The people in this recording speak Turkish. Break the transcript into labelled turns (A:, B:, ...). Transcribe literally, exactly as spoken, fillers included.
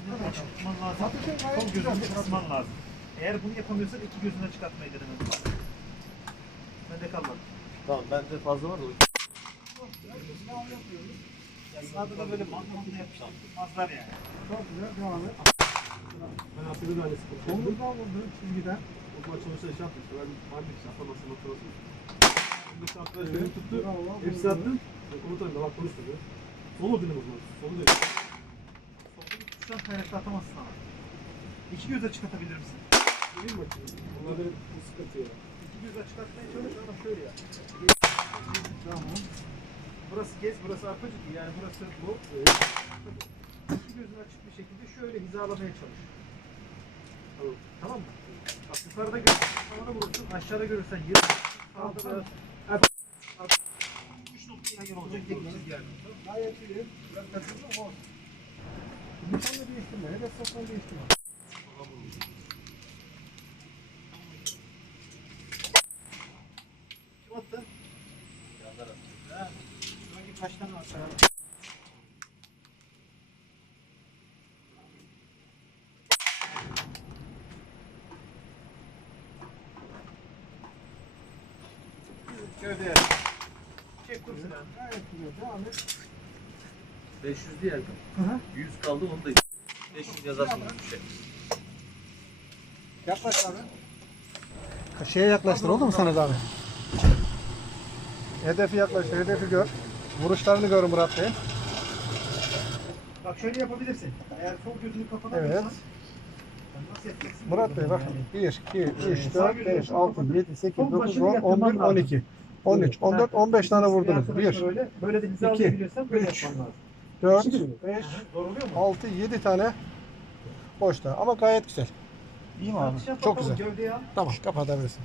A: Tutman lazım. Sol gözünü kısman lazım. Eğer bunu yapamıyorsan iki gözüne çıkartmayı denemen lazım. Bende kalmadı.
B: Tamam bende fazla var da o.
A: Ya sağda da böyle mantıklı yapıştırmazlar yani.
C: Çok güzel, devam et.
B: Ben hatırlıyorum aynı sıkıntı.
C: Omuzdan vurdun çizgiden.
B: O maç sonuçta şey yaptım. Ben harbi atlamasın atlamasın. Buradaki arkadaş beni tuttu. Hepsi attım. Komutanım da bak konuş dedi. Solu dedim o zaman. Solu dedim.
A: Solda bir tutuşan kaynakta atamazsın ama. İki göz açık atabilir misin?
B: Gelin bakayım. Onlar benim bu sıkıntı ya.
A: İki göz açık atmaya çalış ama şöyle yap.
C: Tamam.
A: Burası gez, burası arpacık. Yani burası bu. İki gözün açık bir şekilde şöyle hizalamaya çalış.
B: Tamam.
A: Tamam mı? Bak yukarıda görürsen tavana vurursun, aşağıda görürsen yıl. Sağda da üç nokta yan yana olacak tek bir çizgi yani.
C: Gayet iyi. Biraz kaçırdı ama olsun. Nişanlı değiştirme. Hedef sokmayı değiştirme.
A: Kim attı? Yanlar attı. Ha. Hangi kaç tane attı? Gövdeye. Çek kursun yani.
C: Gayet güzel. Devam et.
B: beş yüz değil Erkan.
C: Hı hı.
B: yüz kaldı onu da beş yüz yazarsın bir şey.
C: Yaklaş abi. Şeye yaklaştır oldu mu sana abi? Hedefi yaklaştır, hedefi gör. Vuruşlarını gör Murat Bey.
A: Bak şöyle yapabilirsin. Eğer sol gözünü kafana
C: Evet.
A: vursan, nasıl yapacaksın?
C: Murat Bey bakın. bir, iki, üç, dört, beş, altı, yedi, sekiz, dokuz, on, on bir, on iki, on üç, on dört, on beş tane vurdunuz. bir,
A: Böyle, böyle de hizalayabiliyorsan böyle
C: üç,
A: yapman lazım.
C: dört, beş,
A: Zor oluyor mu?
C: altı, yedi tane boşta. Ama gayet güzel.
A: İyi mi abi?
C: Çok güzel.
A: Gövdeyi al.
C: Tamam kapatabilirsin.